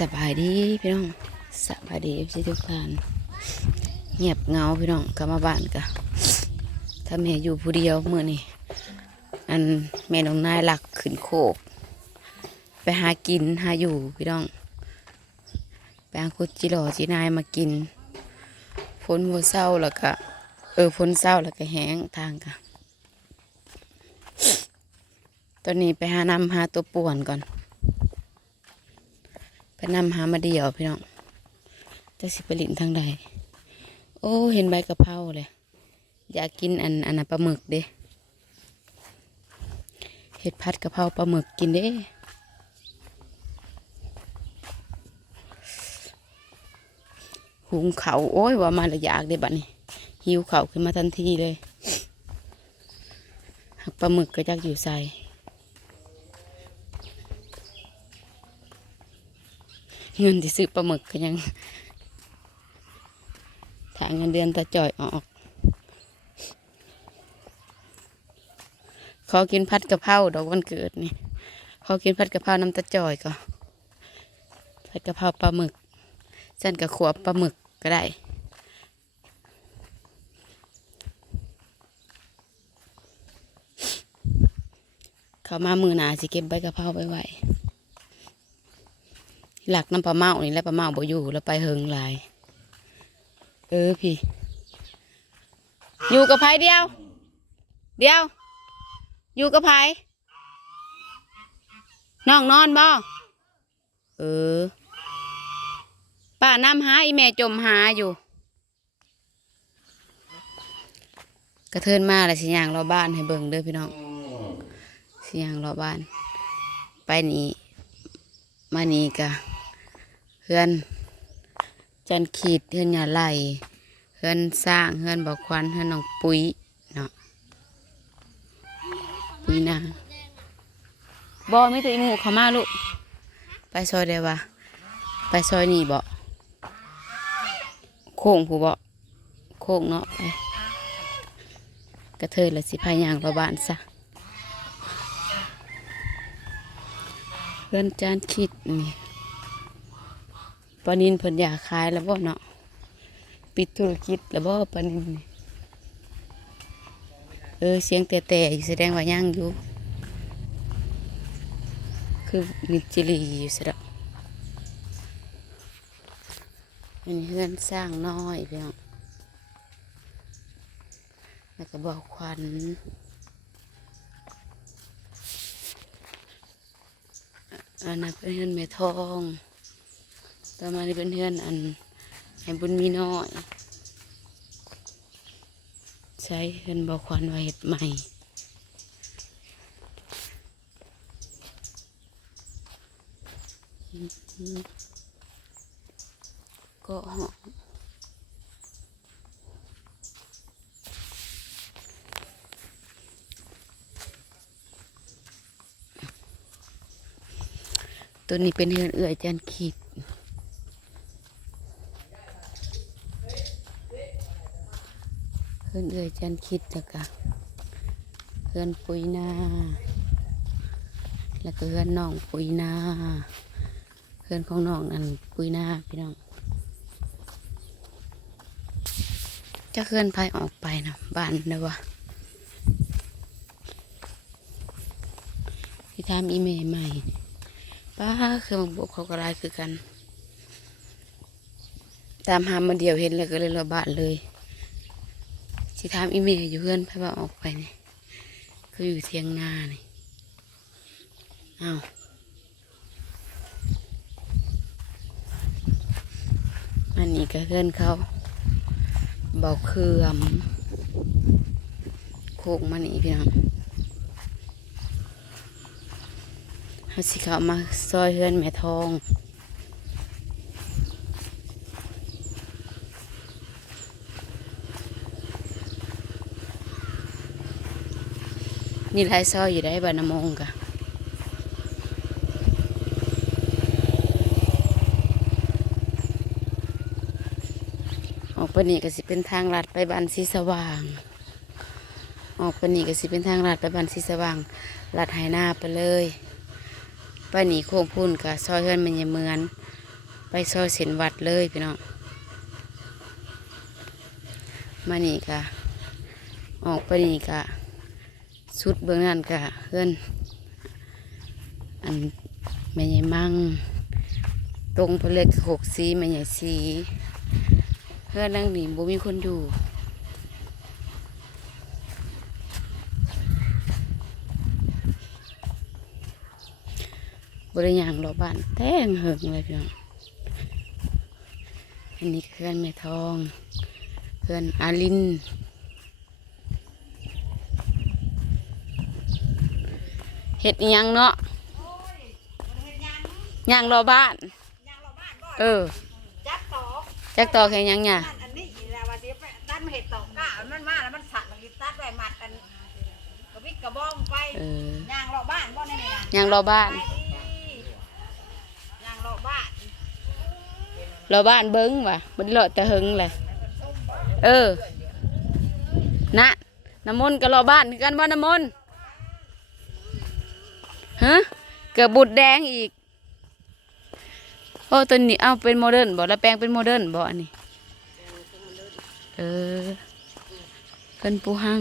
สบายดีพี่น้องสบายดีพี่ทุกท่านเงียบเงาพี่น้องกลับมาบ้านกะถ้าแม่อยู่ผู้เดียวเมื่อนี่อันแม่น้องนายหลักขึ้นโคก ไปหากินหาอยู่พี่น้องไปหาคุดจิหล่อจีนายมากินฝนหัวเศร้าแล้วก็เออฝนเศร้าแล้วก็แห้งทางกะตอนนี้ไปหานำหาตัวป่วนก่อน ไปนำหามาเดียวพี่น้องจะสิไปลินทางใดโอ้เห็นใบกะเพราเลยอยากกินอันอันปลาหมึกเด้เห็ดพัดกะเพราปลาหมึกกินเด้หุงเขาโอ้ยว่ามาละอยากเด้บัดนี้หิวเขาขึ้นมาทันทีเลยหักปลาหมึกก็จักอยู่ใส่ เงินที่ซื้อปลาหมึกก็ยังถ่ายเงินเดือนตาจ่อยออก ขอกินพัดกะเพราดอกวันเกิดนี่ ขอกินพัดกะเพราน้ำตาจ่อยก็พัดกะเพราปลาหมึกเส้นกับขวบปลาหมึกก็ได้เขามามือหนาสิเก็บใบกะเพราไว้ไว้ หลักน้ำปลาเมานี่แหละปลาเมาบ่อยู่แล้วไปเฮิงหลาย เออพี่ อยู่กับไผเดียว เดียว อยู่กับไผน้องนอนบ่เออป้าน้ำหาอีแม่จมหาอยู่ กระเทินมาแล้วสิยางรอบ้านให้เบิ่งเด้อพี่น้องสิยางรอบ้าน ไปนี่มานี่กะ เฮือน จันขีดเฮือนหยาไหลเฮือนสร้างเฮือนบอกควันเฮือนน้องปุ้ยเนาะปุ้ยนาบอไม่ตัวอีหมูเขามาลูกไปซอยเดียววะไปซอยนี่บ่โค้งผู้บ่โค้งเนาะไปกระเทยละสิพายางราบ้านซะเฮือนจานขีดนี่ ปานินเพิ่นอยากขายแล้วบ่เนาะปิดธุรกิจแล้วบ่ปานินเออเสียงแต่แต่ๆอยู่แสดงว่ายังอยู่ คือมิจิลีอยู่สะดอกอันเพื่อนสร้างน้อยเพี่น้องแล้วก็บอกควันอันนั้นเป็นเพื่อนเมทอง ต่อมานี่เป็นเพื่อนอันให้บุญมีน้อย ใช้เพื่อนบอกควันไว้เห็ดใหม่ก็หอมตัวนี้เป็นเฮือนเอื้อยจันขีด เพื่อนเอ่ยจันคิดแล้วก็เพื่อนปุยนาแล้วก็เพื่อนน้องปุยนาเพื่อนของน้องนั่นปุยนาพี่น้องจะเคลื่อนไปออกไปนะบ้านนะวะที่ทำอีเมลใหม่ป้าคือมังบกเขาก็ไล่คือกัน ตามหามาเดียวเห็นแล้วก็เลยระบาดเลย สิถามอีเมลอยู่เพื่อนพาว่าออกไปนี่คืออยู่เทียงนานี่เอาอันนี้ก็เพื่อนเขาเบาเคลื่อมโคกมานี่พี่น้องเขาสิเขามาซอยเพื่อนแม่ทอง นี่ลายซอยอยู่ได้บานมงกะออกไปนี่ก็สิเป็นทางลัดไปบ้านสีสว่าง ออกไปนี่ก็สิเป็นทางลัดไปบ้านสีสว่างลัดไหหน้าไปเลยไปนี่โค้งพุ่นกับซอยเฮือนมันยังเหมือน ไปซอยเส้นวัดเลยพี่น้องมานี่กะออกไปนี่กะ สุดเบื้องนั้นกะเพื่อนอันแม่ใหญ่มั่งตรงไปเลยหกสีแม่ใหญ่สีเพื่อนนั่งหนีบ่มีคนอยู่บริยางรอบบ้านแต้งเหิงเลยพี่น้องอันนี้เคลื่อนแม่ทองเคลื่อนอาลิน เห็ดอิหยังเนาะย่างรอบ้านยางเราบ้านบ่เออ จัดตอกจักตอกแค่ยังเนี่ยอันอันนี้อีแล้วว่าสิไปตัดมาเห็ดตอกก้ามันมาแล้วมันสั่นมันตัดไว้มัดกันกระวิกกระบองไปเออยางเราบ้านบ่นี่นี่นะย่างรอบ้านไปดิยางเราบ้านรอบ้านเบิ้งว่ะมันเลาะแต่หึงเลยเออนะน้ำมนต์ก็รอบ้านคือกันว่าน้ำมนต์ ฮะเกือบบุดแดงอีก โอ้ตัวนี้เอาเป็นโมเดิร์นบ่แล้วแปลงเป็นโมเดิร์นบ่อันนี้เออเป็นปูหัง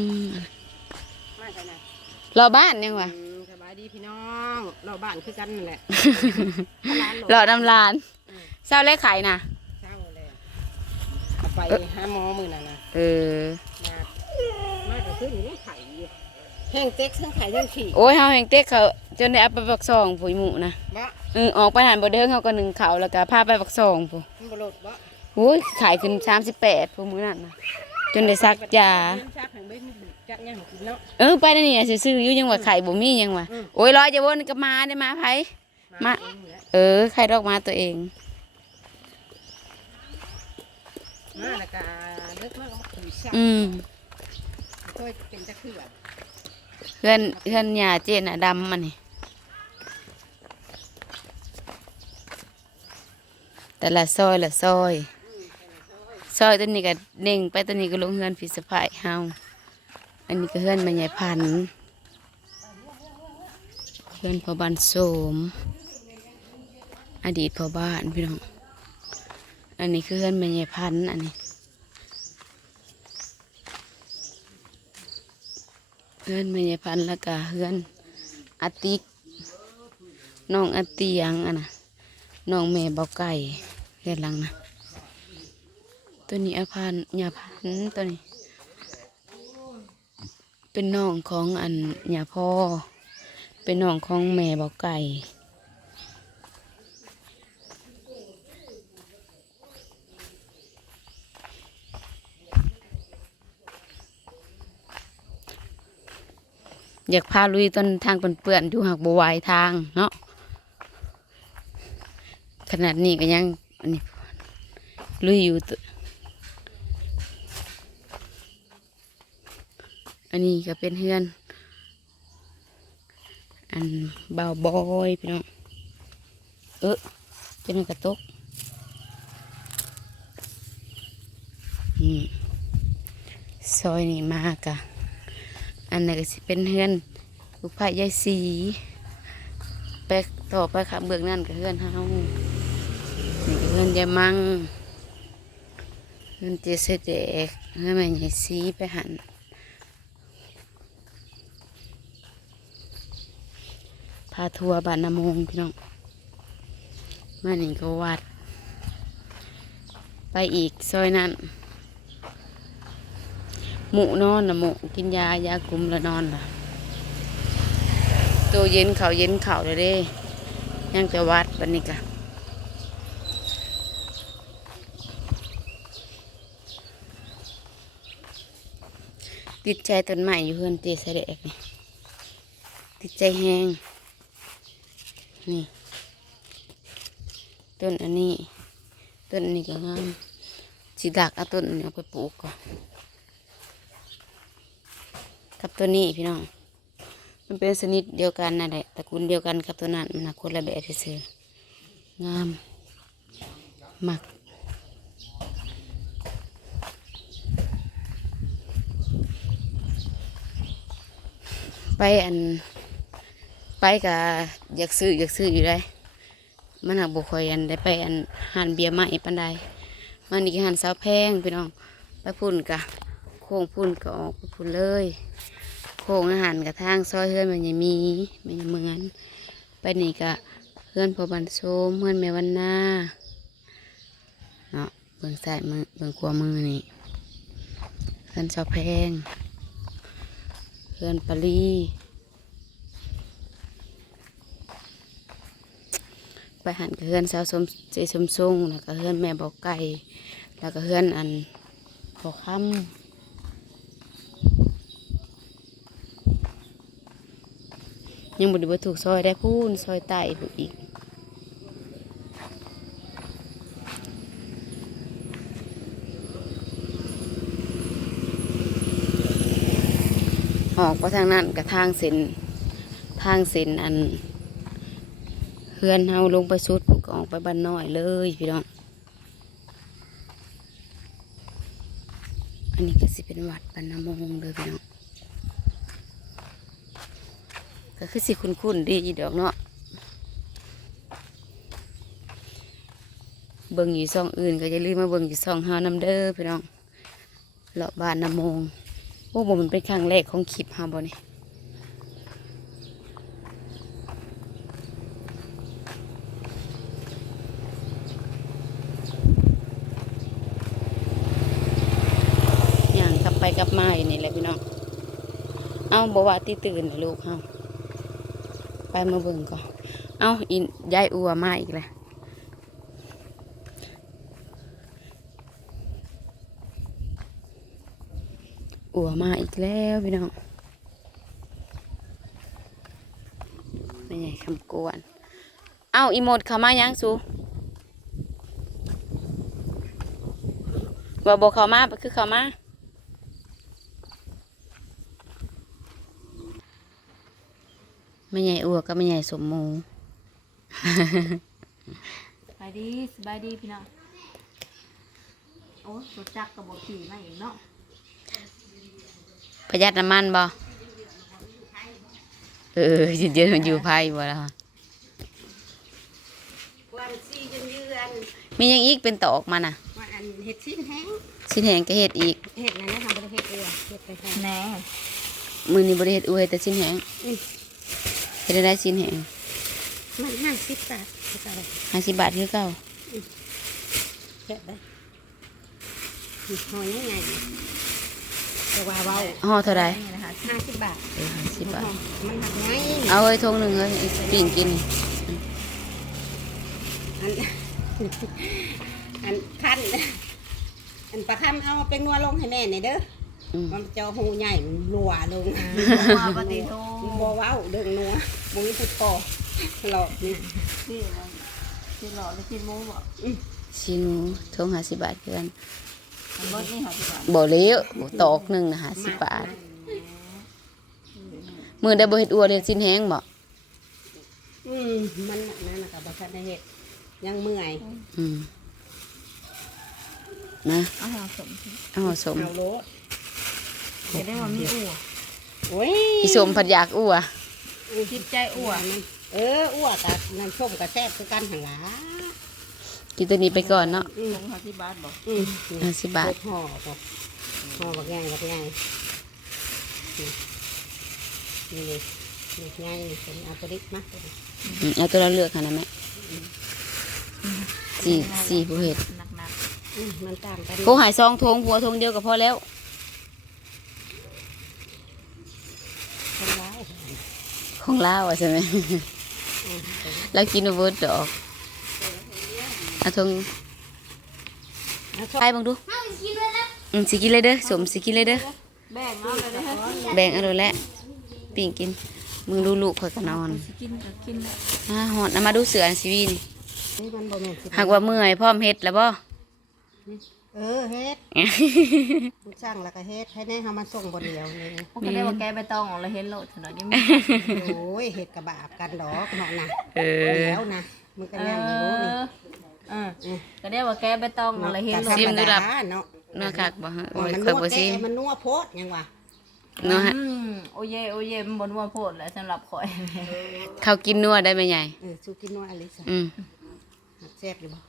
มาจากไหนรอบ้านยังวะสบายดีพี่น้องเราบ้านคือกันนั่นแหละรอน้ำลานเศร้าเล็กไข่น่ะเช้าเลยเอาไปหาหมอมือน่ะนะเออมามาก็คืออยู่ในไข่อยู่ แห้งเต็กทั้งไข่ทั้งขี่โอ้ยเฮาแห่งเต็กเขาจนได้เอาไปปักซองผุยหมูนะบ่เออออกไปหันบ่เด้งเขาก็หนึ่งเขาแล้วก็พาไปปักซองผู้มันบ่โลดบ่โอ้ยขายขึ้น38ผู้มื้อนั้นนะจนได้ซักยาชักแห่งเบ้มีจักยังกินเนาะ เออไปนั่นนี่น่ะซื้อๆอยู่ยังว่าไข่บ่มียังว่าอืม โอ้ยรอจะวนก็มาได้มาไผ มา เองแหละเออไข่ดอกมาตัวเอง มาแล้วก็เลิกมากก็มาคุยชักอืมก็เป็นตะเคือ เพื่อนเพื่อนยาเจน่ะดำมันนี่แต่ละซอยละซอยซอยตัวนี้ก็เน่งไปตัวนี้ก็ลงเฮือนพิสภายเฮาอันนี้ก็เฮือนแม่ใหญ่พันเฮือนพอบ้านโสม อดีตพอบ้านพี่น้อง อันนี้คือเฮือนแม่ใหญ่พันอันนี้ เฮือนแม่ใหญ่พันละกาเพื่อนอติกน้องอติยังอะน่ะน้องแม่เบาไก่เฮือนหลังนะตัวนี้อพันยาพันตัวนี้ เป็นน้องของอันยาพ่อเป็นน้องของแม่เบาไก่ อยากพาลุยต้นทางเปื่อนๆอยู่หักบวายทางเนาะขนาดนี้ก็ยังอันนี้ลุยอยู่ตัวอันนี้ก็เป็นเฮือน อันเบาบอยพี่น้องเออจะมันกระตกอืมซอยนี่มากอะอันนี้ก็สิเป็นเฮือน ลูกไผ่ยายสีไปต่อไปขับเบื้องนั่นก็เฮือนเฮานี่ก็เฮือนยายมังเฮือนเจเสเดกเฮือนแม่ยายสีไปหันพาทัวร์บ้านนามงพี่น้องมานี่ก็วัด ไปอีกซอยนั้นหมูนอนนะหมูกินยายาคุมแล้วนอนล่ะ ตัวเย็นเขาเย็นเขาเลยเด้ยังจะวัดบันนี้กะติดใจต้นใหม่อยู่เพื่อนเจสเดกนี่ติดใจแห้งนี่ ต้นอันนี้ ต้นนี้ก็งามสิดักเอาต้นนนี้เอาไปปลูกก่อนกับตัวนี้พี่น้อง มันเป็นชนิดเดียวกันนั่นแหละตระกูลเดียวกันกับตัวนั้นมันคนละแบบซื่องามมักไปอันไปกับอยากซื้ออยากซื้ออยู่ได้ มันหักบุคอยอันได้ไปอันหันเบียร์ใหม่ปันใดมันนี่ก็หันสาวแพงพี่น้องไปพุ่นกะโค้งพุ่นก็ออกไปพุ่นเลย ค้งอาหารกระทางซอยเฮือนมันยังมีมันยังเหมือนไปนี่กะเฮือนพอบันโซมเฮือนแม่วันนาเนาะเบื้องซ้ายมือเบื้องขวามือนี่เฮือนสาวแพงเฮือนปารีไปหันกับเฮือนสาวสมเจสมทรงแล้วก็เฮือนแม่บอกไก่แล้วก็เฮือนอันบอกคำ ยังบุญบถูกซอยได้พูนซอยไต่ผูอีกออกไปทางนั้นกับทางเส้นทางเส้นอันเพื่อนเฮาลงไปสุดก็ออกไปบ้านน้อยเลยพี่น้องอันนี้ก็สิเป็นวัดปันนามงเลยพี่น้อง ก็คือสิคุ้นๆดีอีดอกเนาะเบิ่งอยู่ซ่องอื่นก็อย่าลืมมาเบิ่งอยู่ซ่องเฮานำเด้อพี่น้องเลาะบ้านนามงโอ้บ่มันเป็นครั้งแรกของคลิปเฮาบ่นี่อย่างกลับไปกลับมาอยู่นี่แหละพี่น้อง เอาบอกว่าที่ตื่นลูกเฮา ไปมาเบิ่งก่อน เอาอินยายอัวมาอีกแล้วอัวมาอีกแล้วพี่น้องไม่ใหญ่คำกวน เอาอีโมดเข้ามายังสูว่าบอกเข้ามาคือเข้ามา ไม่ใหญ่อ้วกก็ไม่ใหญ่สมหมูสบายดีสบายดีพี่น้องโอ้รถจักรกับบขี่มาอีกเนาะประหยัดน้ำมันบ่เออเดี๋ยวมันอยู่ไพ่บ่แล้ววันซีจนเยือนมีหยังอีกเป็นตอกมันอะว่าอันเห็ดชิ้นแห้งชิ้นแหงก็เฮ็ดอีกเห็ดนั่นนะทำประเภทเอือเห็ดไปแห้งแหน่มือนี้บ่ได้เฮ็ดอวยแต่ชิ้นแหง เฮ็ดได้ได้ชิ้นแหงมันห้าสิบบาทเข้าใจห้าสิบบาทคือเก่าแค่ได้หอยยังไงแต่ว่าเบาห่อเท่าไรนี่นะคะห้าสิบบาทเออห้าสิบบาท มันหักไงเอาไว้ทงหนึ่งเลยอีกปิ่งกินนี่อันอันคันอันประคำเอาไปงัวลงให้แม่หน่อยเด้ออื มมันจะหูใหญ่มันรัวลงว่าปฏิโทมันบ่เว้าเดิงนัวบุ้ยพุดคอหลอกนี่ที่เราที่หล่อหรือที่มูบอกชิ้นหนูทงห้าสิบบาทคือกันมันรถนี่ค่ะพี่น้องบ่เลี้ยวบ่ตอกหนึ่งนะห้าสิบบาทมือได้บ่เฮ็ดอวเลยชิ้นแหงบ่อืมมันนั่นน่ะกับบัคัได้เฮ็ดยังเมื่อยอืมนะเอาหาสมเอาสมเอาโลด จะได้ว่ามีอั่วโอ้ยอีสมผัดอยากอ้วคิดใจอั่วมันเอออ้วกกับน้ำส้มกับแซ่บคือกันหันหลากินตัวนี้ไปก่อนเนาะอืมลงมาที่บ้านบอกอืมห้าสิบบาทห่อกับห่อบักใหญ่บักใหญ่นี่นี่นี่ใหญ่นี่เป็นเอาตัวนี้มาอืมเอาตัวเราเลือกค่ะนะแม่สี่สี่ผู้เห็ดหนักอืมมันต่างกันโคหายซองทงหัวทงเดียวก็พอแล้ว คนร้าย ของ ลาวอะใช่ไหมแล้วกินเอาเวิร์ดดอกเอาทงไปบังดูอืมสิกินเลยเด้อสมสิกินเลยเด้อแบ่งเอาเลยนะแบ่งเอาเลยแหละปิ่งกิน มึงดูลูกข่อยก็นอนสิกินกินแล้วอ่าหอดเอามาดูเสืออันซีวีนี่หากว่าเมื่อยพร้อมเฮ็ดแล้วบ่ เออเฮ็ดมันสั่งแล้วก็เฮ็ดให้แน่เฮามาส่งบ่เดียวนี่พวกก็ได้ว่าแกไปต้องออกแล้วเห็นโลดถนนนี่โอ้ยเฮ็ดกระบาบกันดอกเนาะนะเออแล้วนะมึงก็เอยังไม่รู้นี่อเออก็ได้ว่าแกไปต้องออกแล้วเห็นโลซิดมดูล่ะเนาะเนื้อคักบ่ฮะโอ้ยมันเคนัยวบ่แกซิมมันนัวโพดยังวะเนื้อฮะอืมโอเยโอเยมันบนว่าโพดแหละสำหรับข่อยเขากินนัวได้ไหมใหญ่เออสุกินนัวอลิสอืมแซ่บอยู่บ่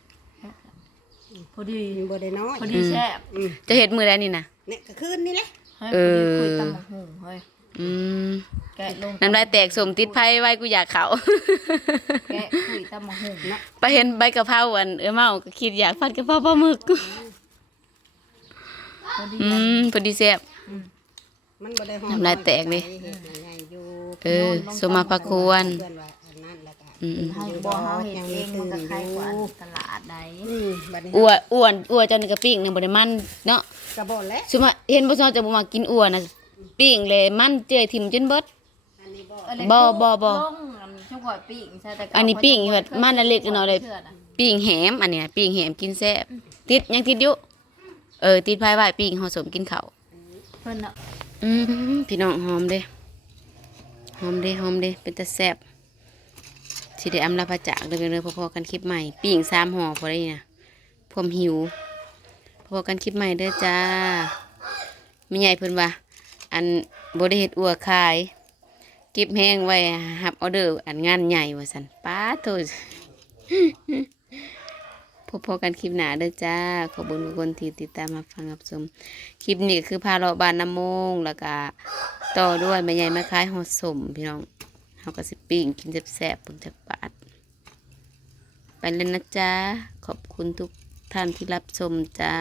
พอดีมันบ่ได้น้อยพอดีแซ่บอืมจะเห็ดมือแล้วนี่นะเนี่ยก็คืนนี่แหละเฮ้ยเอพอดีอคุยตำบักหุ่งเฮ้ยอืมแกะลงน้ำลายแตกสมติดไพ่ไว้กูอยากเขาแกะคุยตำบักหุ่งเนาะไปเห็นใบกะเพราอันเออเมาก็คิดอยากผัดกะเพราปลาหมึกพอดีอืมพอดีแซ่บมันบ่ได้หอมน้ำลายแตกเลยเฮ็ดง่ายๆอยู่เออสมมาปลาควร เพื่อนว่าบ่เฮาเห็ดเองมันก็คล้ายกว่าตลาดใดอืมบัดนี้อ้วนอ้วนอ้วนเจ้านี่ก็ปิ้งนึงบ่ได้มันเนาะกระบอกแล้วสมมาเห็นบ่ซอจะบ่มากินอ้วนน่ะปิ้งเลยมันเจยทิ่มจนเบิดบ่บ่บ่อันช่วงข่อยปิ้งใช่แต่อันนี้ปิ้งแบบมันเล็กน้อยเลยปิ้งแหมอันเนี้ยปิ้งแหมกินแซ่บติดยังติดอยู่เออติดไพ่ไว้ปิ้งห่อสมกินข้าวเพิ่นน่ะอืมพี่น้องหอมเด้หอมเด้หอมเด้เป็นตาแซ่บ สิได้อำลาพระจากเด้อเด้อพอๆกันคลิปใหม่ปิ้งสามห่อพอได้นะพอมหิวพอๆกันคลิปใหม่เด้อจ้าไม่ใหญ่เพิ่นว่าอันบ่ได้เฮ็ดอัวขายก็บแห้งไว้รับออเดอร์อันงานใหญ่ว่าสันป้าโตพบพอกันคลิปหนาเด้อจ้า ขอบคุณทุกคนที่ติดตามมาฟังรับชมคลิปนี้ก็คือพาเราบานน้ำมงแล้วก็ต่อด้วยแม่ใหญ่แม่ค้ายหอดสมพี่น้อง เขาก็สิปิ้งกินแซ่บๆเพิ่งจากปาด ไปเลยนะจ๊ะ ขอบคุณทุกท่านที่รับชมจ้า